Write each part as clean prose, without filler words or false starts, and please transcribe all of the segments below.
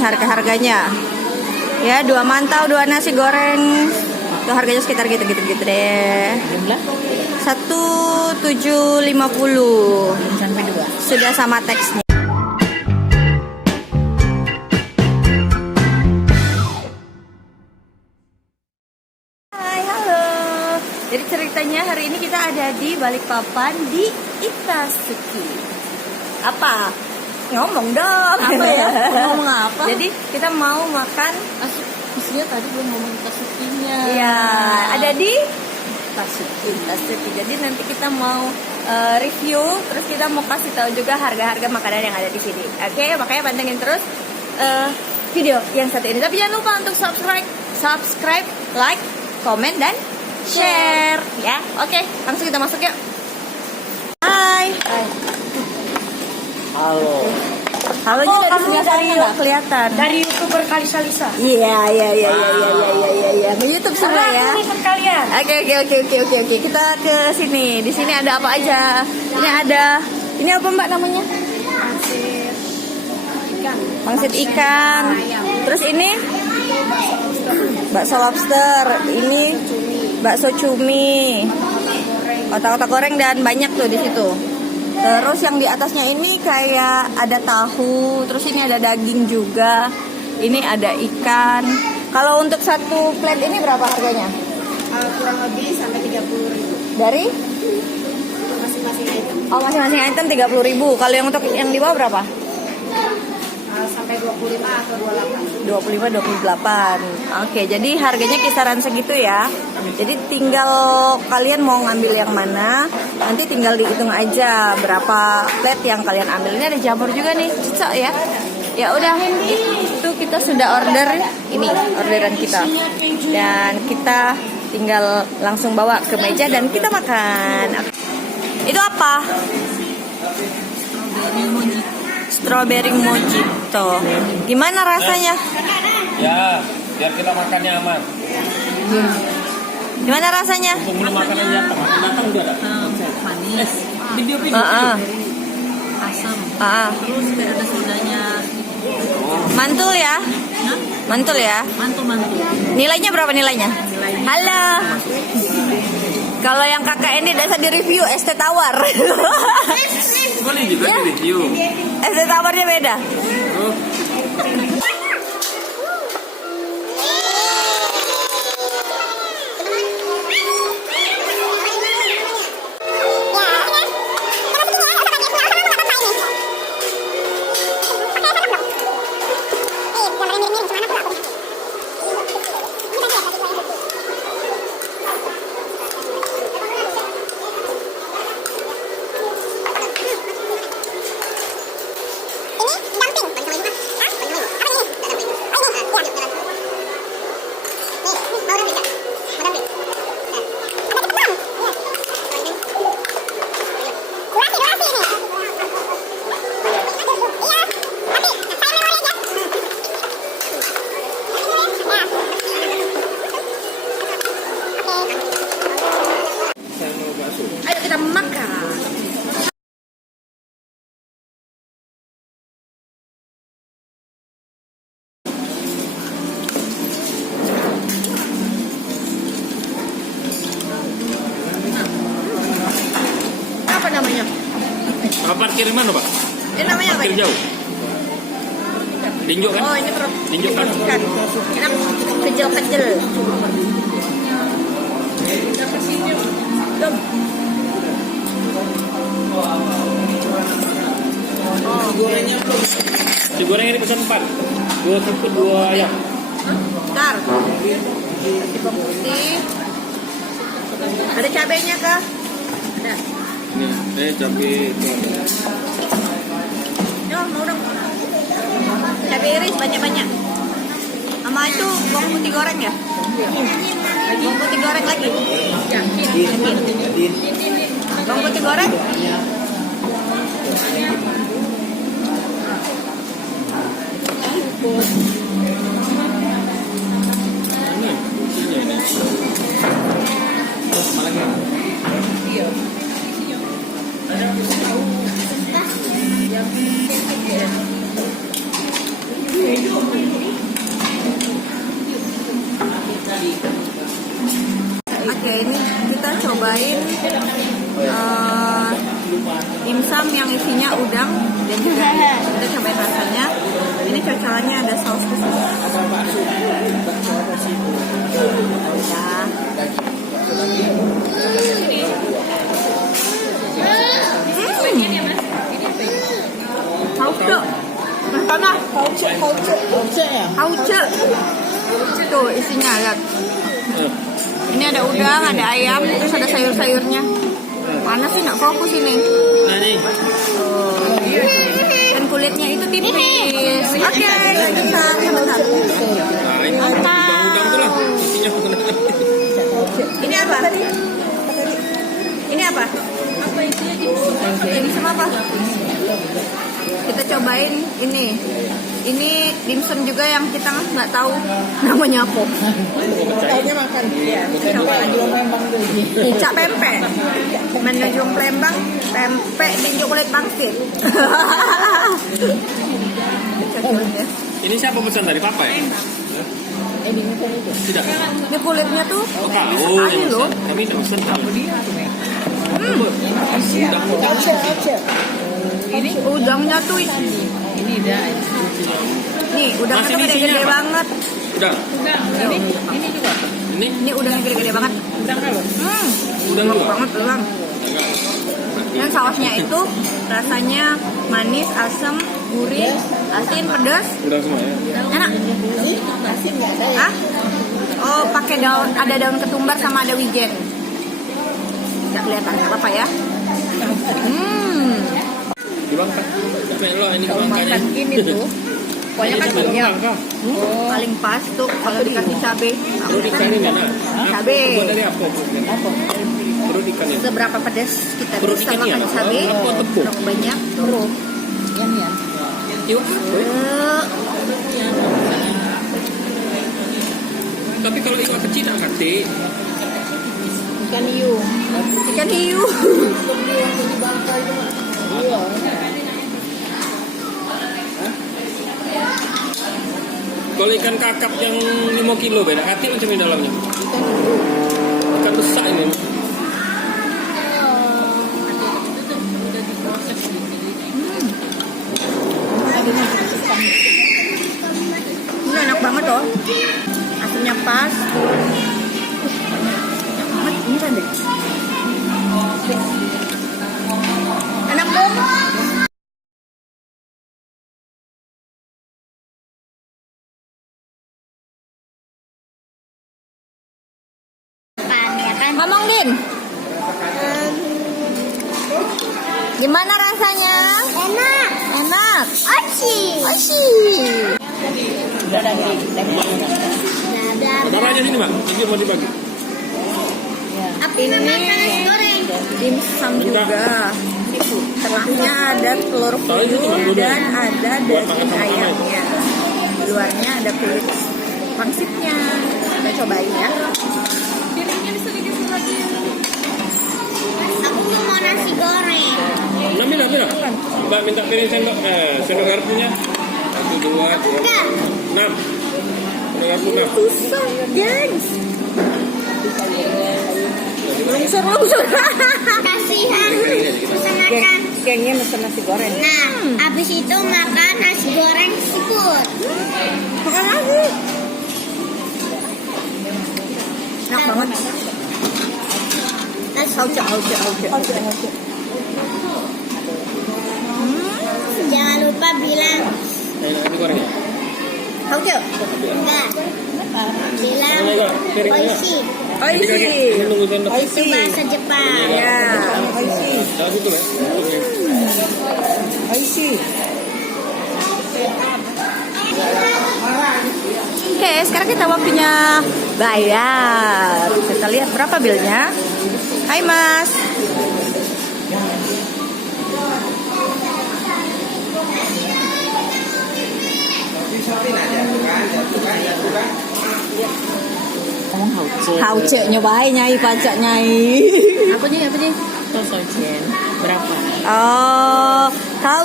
harga-harganya. Ya, 2 mantau, 2 nasi goreng. Itu harganya sekitar gitu-gitu deh. 1.750. Sampai 2. Sudah sama teksnya. Hai, halo. Jadi ceritanya hari ini kita ada di Balikpapan di Ikasuki. Apa? Ngomong dong. Apa ya? Ngomong apa? Jadi kita mau makan. Maksudnya tadi belum ngomong Ikasukinya. Ya, ada di Ikasuki. Jadi nanti kita mau review, terus kita mau kasih tahu juga harga-harga makanan yang ada di sini. Oke, makanya pantengin terus video yang satu ini. Tapi jangan lupa untuk subscribe, like, komen dan share ya. Oke, langsung kita masuk yuk. Hai. Halo. Halonya dari sebelah sana nggak kelihatan. Dari YouTuber Kalisa. Iya. YouTube semua ya. Kalian. Oke. Kita ke sini. Di sini ada apa aja? Ini apa Mbak namanya? Pangsit ikan. Terus ini bakso lobster. Ini bakso cumi. Otak-otak goreng dan banyak tuh di situ. Terus yang di atasnya ini kayak ada tahu, terus ini ada daging juga. Ini ada ikan. Kalau untuk satu plate ini berapa harganya? Kurang lebih sampai 30.000. Dari? Masing-masing item. Oh, masing-masing item 30.000. Kalau yang untuk yang di bawah berapa? Sampai 25 atau 28. 25-28. Oke, jadi harganya kisaran segitu ya. Jadi tinggal kalian mau ngambil yang mana, nanti tinggal dihitung aja berapa plate yang kalian ambil. Ini ada jamur juga nih, cocok ya. Ya udah, itu kita sudah order ini, orderan kita. Dan kita tinggal langsung bawa ke meja dan kita makan. Itu apa? Strawberry mojito. Gimana rasanya? Ya, biar kita makannya aman. Gimana rasanya? Sebelum makanan datang udah ada. Manis. Video. Asam. Terus kayak ada sodanya. Mantul ya? Mantul ya? Mantul. Nilainya berapa nilainya? Halo. Kalau yang kakak ini dasar di review ST Tawar. Boleh juga di review. ST Tawarnya beda. Ayo kita makan. Apa namanya? Parkir di mana, Pak? Ini namanya apa? Parkir jauh. Tinjuk kan? Oh, ini perut Tinjuk kan? ikan. Enak kecil-kecil. Nasi goreng ini pesan 4. 2 seafood, 2 ayam. Bentar. Nasi putih. Ada cabenya kah? Ada. Ini cabai. Yo, mau dong. Cabai iris banyak-banyak. Sama itu bawang putih goreng ya? Bawang putih goreng lagi? Yakin. Bawang putih goreng? cocolannya ada saus khusus. Hauce. Mana? Hauce. Tuh isinya lihat. Ini ada udang, ada ayam, terus ada sayur-sayurnya. Mana sih nggak fokus ini? Nah nih. Dan kulitnya itu tipis. Oke, lanjutkan sebentar. Nah, ini udang-udang tuh lah. Isinya Ini apa? Ini apa? Ini sama apa? Kita cobain ini. Ini dimsum juga yang kita nggak tahu namanya apa. Tahunya makan. Iya. Cicak pempek. Menunjuk Palembang, pempek tinjuk kulit pangsit. Ini siapa pesan dari Papa ya? Tidak. Ini kulitnya tuh Oh, tahu. sekali loh. Kami tidak pesan tahu. Ini udangnya tuh Ini dah. nih udangnya Masih tuh isinya gede-gede apa? banget. Udang. Ini juga. Ini Ini udangnya gede-gede banget. Udang kalau. udang Enak juga. banget udang. Dan sausnya itu rasanya manis, asam, gurih, asin, pedas. Udang semua ya. Enak. Asin nggak ada ya? Hah? Oh, pakai daun, ada daun ketumbar sama ada wijen. Nggak kelihatan apa-apa ya. Di Bangka. Sampai lo ini Bangkanya. Makan ini tuh. Pokoknya kan Ini banyak. Bangka. Paling pas tuh kalau dikasih cabe. Perut ikan ini mana? Cabe. Buat dari apa? Perut ikan ini. Seberapa pedas kita Perut bisa ikannya makan apa? cabe. Apa tepung? Berapa banyak? Perut. Yang ya. Yuk. Tapi kalau ikan kecil tak kate. Ikan hiu. Ikan hiu. Kalau ikan kakap yang 5 kilo beda hati macam ini dalamnya. Ikan besar ini. Ini enak banget loh. Asinnya pas. Ini kan deh. Enak dong. Ngomong Din. Gimana rasanya? Enak. Enak. Oci. Oci. Berapa aja sini, Mbak? Ini mau dibagi. Ini dimsum juga. Tengahnya ada telur puyuh dan ada daging ayamnya. Di luarnya ada kulit pangsitnya. Kita cobain ya. Aku mau nasi goreng. Ambil. Mbak minta piring sendok. Sendok garpunya. 1, 2, 3, Enggak. 6. Sendok garpu 6. Susah, gengs. Lungsur. Kasihan. Bisa makan. Gengnya mesen nasi goreng. Nah, habis itu makan nasi goreng seafood. Makan lagi. Enak banget. Hauce. Jangan lupa bilang Ini goreng ya? Hauce. enggak. Bilang oishi. Oishi. Ini nunggu sendok. Itu bahasa Jepang. Ya. Tahu gitu ya? Oke, sekarang kita waktunya bayar. Kita lihat berapa bilnya. Hai Mas. Hauce nyobain nyai pajak nyai. Apa nih? Tosojen. Berapa? Oh, tahu?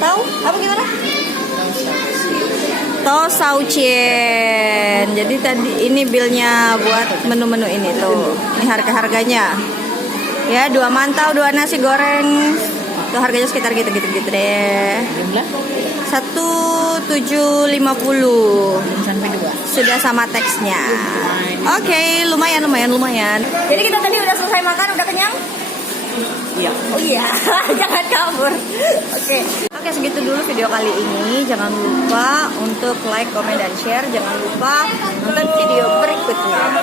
Tahu? Apa gimana? Tosaucien. Jadi tadi ini bilnya buat menu-menu ini tuh. Ini harga-harganya. Ya, 2 mantau, 2 nasi goreng. Tuh harganya sekitar gitu deh. Jumlah? 1.750. Sampai 2. Sudah sama teksnya. Oke, lumayan. Jadi kita tadi udah selesai makan, udah kenyang? Iya. Oh iya, jangan kabur. Oke, segitu dulu video kali ini. Jangan lupa untuk like, comment, dan share. Jangan lupa nonton video berikutnya.